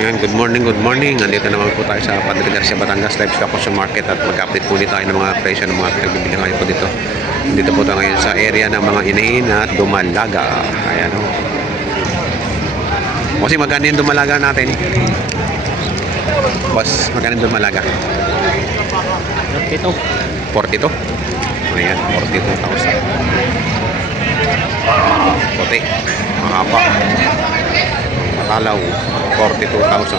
Ayan, good morning, good morning. Nandito naman po tayo sa Padre Garcia, Batangas Livestock Auction Market at mag-update po dito tayo ng mga presyo ng mga pinagbibili ngayon po dito. Dito po tayo ngayon sa area ng mga inahin at dumalaga. Ayan o. Kasi magkano yung dumalaga natin? Boss, magkano yung dumalaga? 42. 42? Ayan, 42,000. Puti, mahaba. Matalaw, 42,000.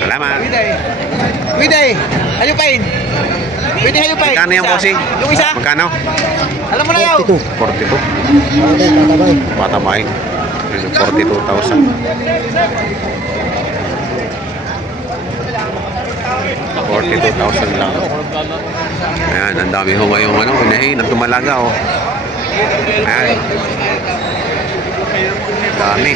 Salamat. Widay, hayupin. Widay, hayupin. Magkano yung bossing? Yung isa. Magkano? Alam mo na yaw. 42. Patabay. 42,000. 42,000 lang. Ayan, ang dami ho ngayong unahin at tumalaga oh. Ayan. Dami.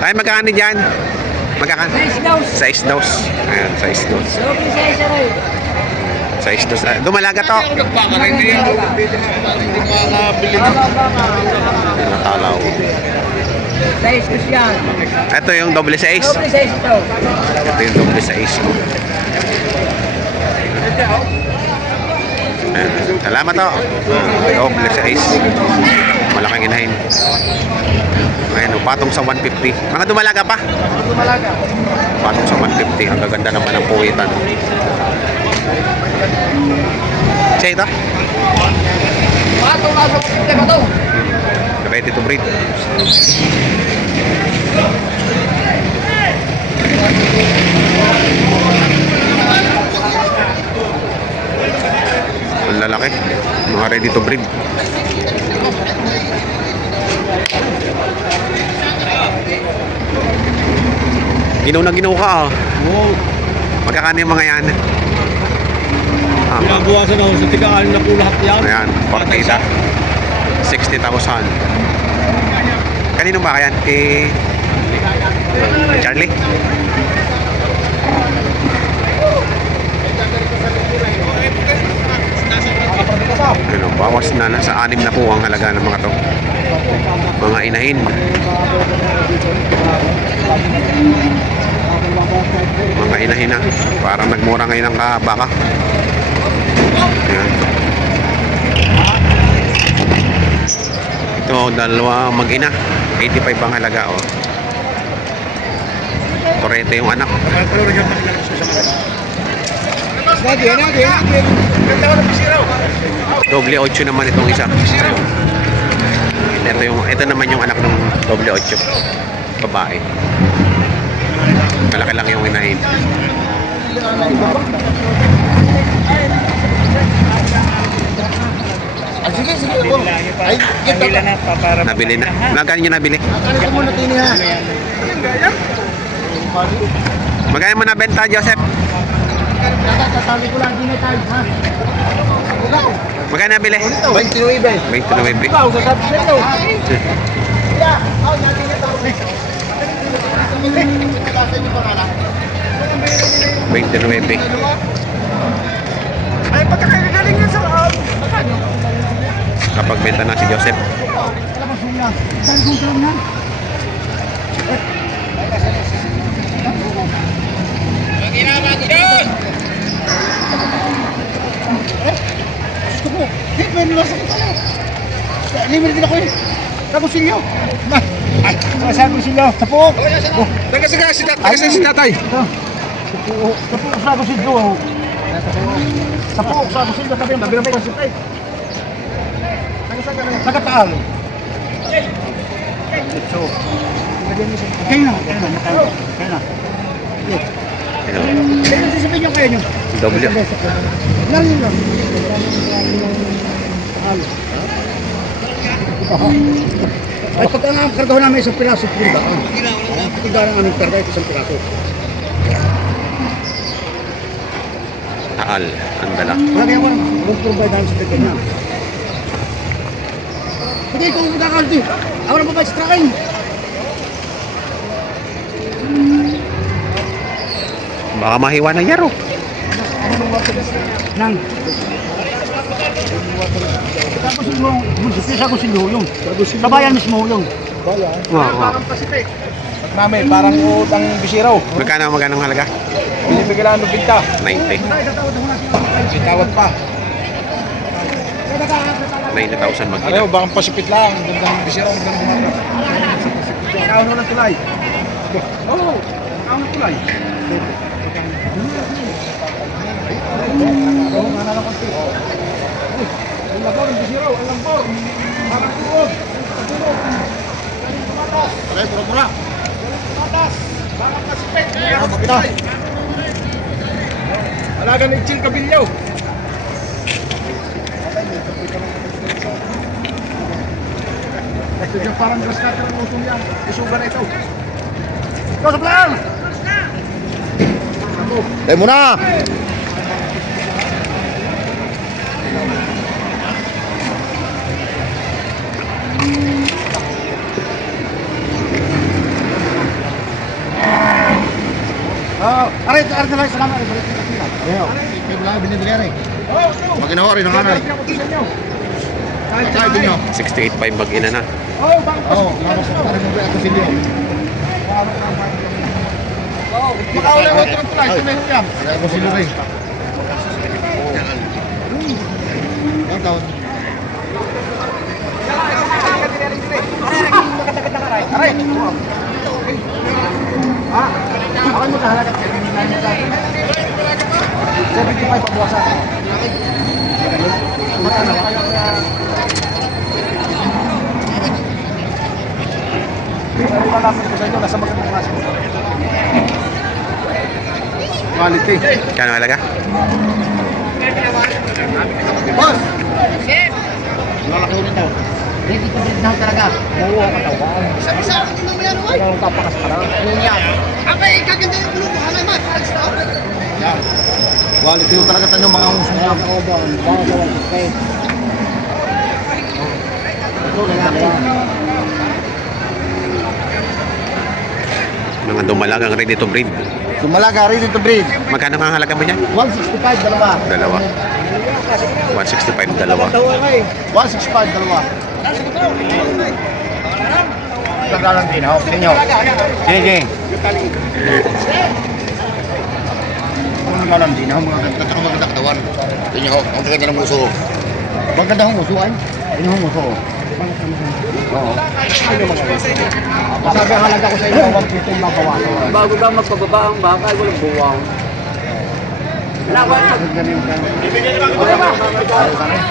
Ay, magkano dyan? Magkano? 6 daws. Ayan, 6 daws. 6 daws. Dumalaga to. Natalaw. 6 dos yan. Ito yung double 6. Doble 6 ito. Ito yung double 6. Ayan. Salamat to. Double 6. Malaking inahin. Ayan, patong sa 150. Mga dumalaga pa? Dumalaga. Patong sa 150. Ang gaganda naman ng puwitan. Siya ito? Patong nasa 50 ba ito? Ready to breed. Ang lalaki. Mga ready to breed. Ginaw na ginaw ka ah. Oo. Magkakano yung mga yan? Pinabuwasan ako sa tigaan na po lahat yan. Ayan, partida. 60,000. Kanino ba yan? Kay Charlie? Ano, bawas na nasa 6 na po ang halaga ng mga to. Mga inahin. Mga inahin na. Parang nagmura ngayon ang baka. Ayan. Ito, dalawa mag-ina. 85 ang halaga, oh. Torete yung anak. Doble 8 naman itong isa. Ito naman yung anak ng doble 8. Babae. Malaki lang yung inahin. Sige, sige po. Ay, Nabila na pa para Nabili na. Magkano nyo nabili? Ano mo na tini ha? Magkano mo nabenta, Joseph? Tatabi ko lang din na tayo ha. Magkano nabili? 29. 29. Ikaw, sasabi sa iyo. Yeah, oh, natin ito. 29. Ay, pagkakagaling yan sa loob. Kapag benta na si Joseph. Libre din ako yun. Kagusilyo. Ay, sa gusilyo. Tapok. Taga si tatay. Tapok sa gusilyo. Tapok sa gusilyo. Tabi ng pagkakasitay. Nagataal. So, kaya na. Kaya na sasabihin nyo kayo nyo. Doble. Narin lang. Ay, pagka nga ang kargaho namin isang piraso, pula. Pagka nga aming karga isang piraso. Taal. Ang dala. Lagyan mo lang, mag-provide namin sa tigyan niya. Hindi, kung magkakaldi, ako na babayad sa trakain. Baka mahiwa na yaro. Nang. Sa Gusilyo yung. Sa bayan mismo yung. Wow. Mami, parang utang bisiraw. Magkano ang halaga? Binibigyan lang ng binta. 90. Itawad pa. 90,000 mag-ina. Ano, baka pasipit lang. Ganda ng bisiraw. Ganda ng mga. Kaon na ng tulay. Oo, kaon ng tulay. Ang labor, ang bisiraw, ang lambor. Parang tuod. Aray, pura-pura. Patas. Bakit pasipit? Alaga ni Chil Cabillo. Ito parang grass cutter ang utong yan. Isugan na ito. Ito sa plan! Tayo muna! Aray, salamat. Ayaw, kayo lang binibili yan eh. Maginawa rin ang anay. Kahit din nyo. 68.5 mag-ina na. Oh, bang Oo, labas na rin ang ako silyo. Makaulay mo ito ng tulay. Ito na yung yan. Ako silyo rin. Ang taon. Aray! Ako mo kahalaga. 75 pabuwasan. Pero malapit ko sa inyo, nasa magandang klase. Quality. Kano halaga? Boss! Lalaki ulit daw. Ready to breed na talaga. Bawa ka tawaan. Isa-isa ako din mamaya no ay. Ikaw ang tapakas para. Ano yan? Abay, kaganda yung kulo ko. Hanay man, alis na ako. Yan. Quality yung talaga tanong mga usong yan. Oo ba? Bawa sa wala. Okay. Ito na yan. Mga dumalagang ready to breed. Sumalaga, ready to breed. Magkano ang halaga mo niya? 165, dalawa. Dalawa. 165 dalawa. 165, dalawa. Tagalang din, ho. Tingnan nyo. Sige. Tagalang din, ho. Mga magandang katawan. Tingnan nyo, ang ganda ng muso. Maganda ang muso, ay. Tingnan ang muso. Oo. Sabi ang halaga ko sa inyo, 150 mabawasan. Bago ka magpababa ang baka, ay walang buwang. Wala ba?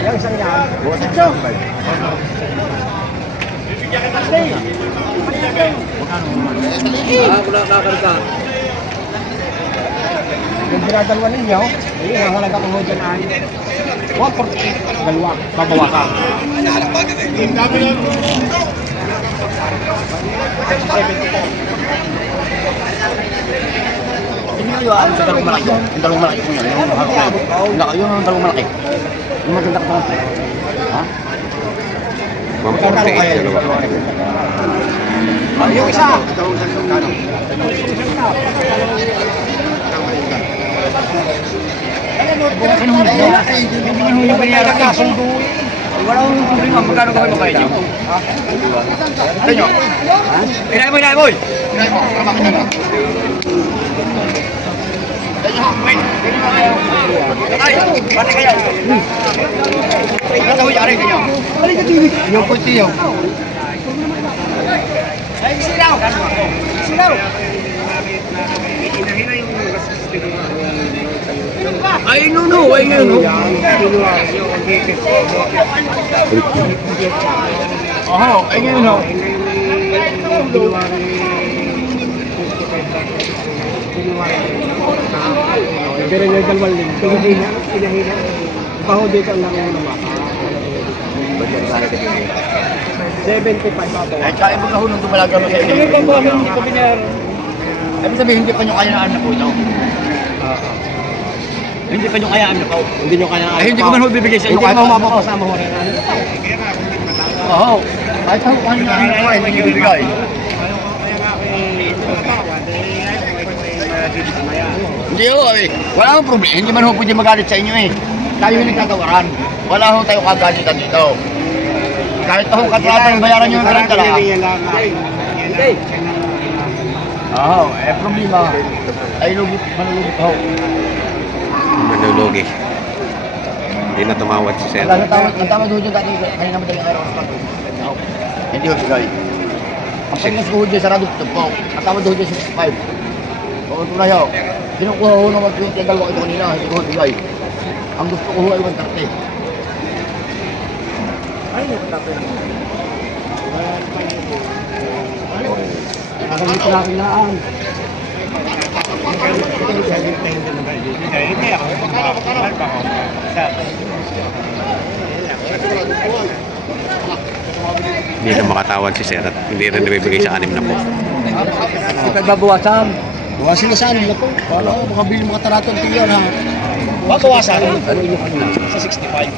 Yung isang yan. Wala kakarga. Yung dinadalwa ninyo, yun ang halaga ko dyan ay 148, dalawa, babawasan. Tingnan nyo, ang dalawang malaki. Yung dalawang malaki. Yung dalawang malaki. Yung maganda katawan. Ha? 148 dalawa. Yung isa. Wala akong problema, magkano ka kayo kayo? Tingnan nyo. Inay mo, inay mo! Tingnan mo. Kamakin nyo na. Ay, pati kayo! Ito mo yung aray kayo. Yung kuntiyo. Ay, sinaw! Sinaw! Ay, nuno! Ay, nuno! Oho, ay ngayon ho. Pero yung dalawang link, pinahina. Baho dito ang lang ng maka. 75 babaw. Ay, kaya mo kahulong dumalaga mo sa inyo. Ito yung babaw, hindi ko binayaran. Ibig sabihin, hindi pa nyo kayaan na po ito. Hindi pa nyo kayaan na po. Hindi nyo kaya. Ay, hindi ko man ho bibigay sa inyo. Hindi mo mapapasama mo rin. Oo. Kahit ang kung ano yung hindi nyo bibigay. Hindi ho, eh. Wala akong problema. Hindi man ho pwede magalit sa inyo eh. tayo yung nagtatawaran. Wala ho tayo kagalitan dito. Kahit ho katratang bayaran nyo yung karanta lang. Hindi. Oo, problema. Ay lugit, manulugit ho. Manulugi. Hindi na tumawad si Sir. Natawad ho dyan dati, kanina madaling araw. Hindi ho sigay. Ang pagnas ko ho dyan, sarado po. Natawad ho dyan 65. Oo, tunay ho. Kinukuha ho ng mag-20 ang dalawa ito kanina, hindi ko ho sigay. Ang gusto ko ho ay 130. Nakakamit na kinaan. Hindi na makatawad si Sir at hindi rin nabibigay sa 6 na po. Pagbabawasan. Bawasin na saan nila po. Wala ho, makabili mga taraton tigyan ha. Bawasan. Ano yung kanina? Sa 65.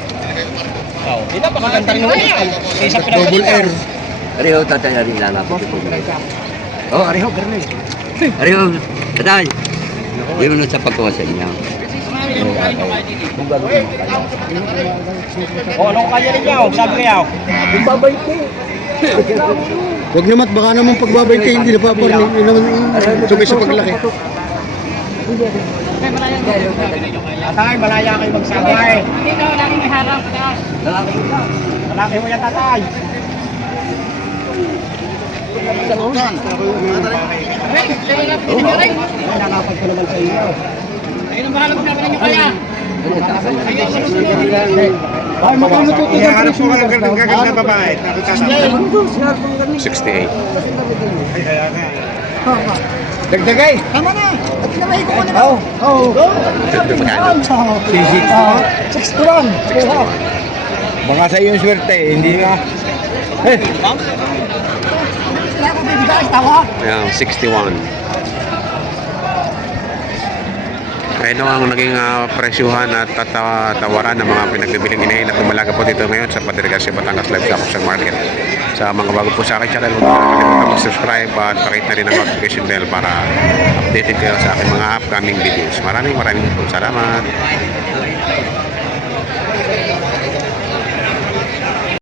Oh, hindi na pakaganda rin naman yan. Kaysa Double air. Ariho, tatay, ariho lang ako. Oh, ariho, ganun eh. Ariho, tatay. Hindi mo na sa pagkawasan niya. Kung gagawin mo kayo. Oh, ano kaya rin yaw? Sabi ko yaw. Babay ko. Huwag naman, baka naman pagbabay kayo, hindi na paparni. Yun naman sabay sa paglaki. Tatay, malaya kayo magsabay. Dito, lagi may harang sa taas. Malaki mo yan, tatay. Nakapag ko naman sa inyo. Ayun ang bahala magsabi ninyo kaya. Ayaw sa susunod. Ay, magkano po ito? Ihahanap ko kayo gaganda babae. 68. Dagdagay. Tama na. At kinamahi ko na. Oo. Magkano? Sisik. 61. Baka sa iyo yung swerte, hindi nga. Eh. Kaya ko bibigay, tawa. Ayan, 61. Ayun ang naging presyuhan at tawaran ng mga pinagbibiling inahin at lumalaga po dito ngayon sa Padre Garcia Batangas Livestock Auction Market. Sa mga bago po sa aking channel, huwag nakalimutan mag-subscribe at pakit na rin ang notification bell para updated kayo sa aking mga upcoming videos. Maraming po salamat.